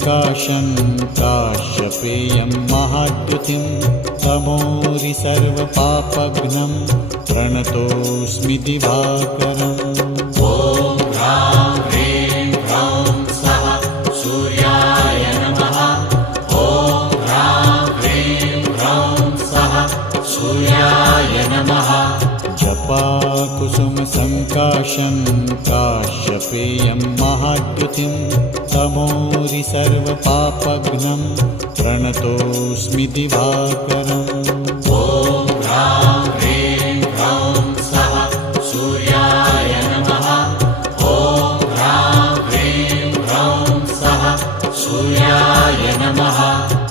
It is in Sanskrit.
सङ्काशं काश्यपेयं महाद्युतिं तमोरि सर्वपापघ्नं प्रणतोऽस्मि दिवाकरम्। ॐ ह्रां ह्रीं ह्रौं स्वः सूर्याय नमः। ॐ ह्रां ह्रीं ह्रौं स्वः सूर्याय नमः। जपाकुसुमसङ्काशं काश्यपेयं महाद्युतिं तमोरि सर्वपापघ्नं प्रणतोऽस्मि दिवाकरम्।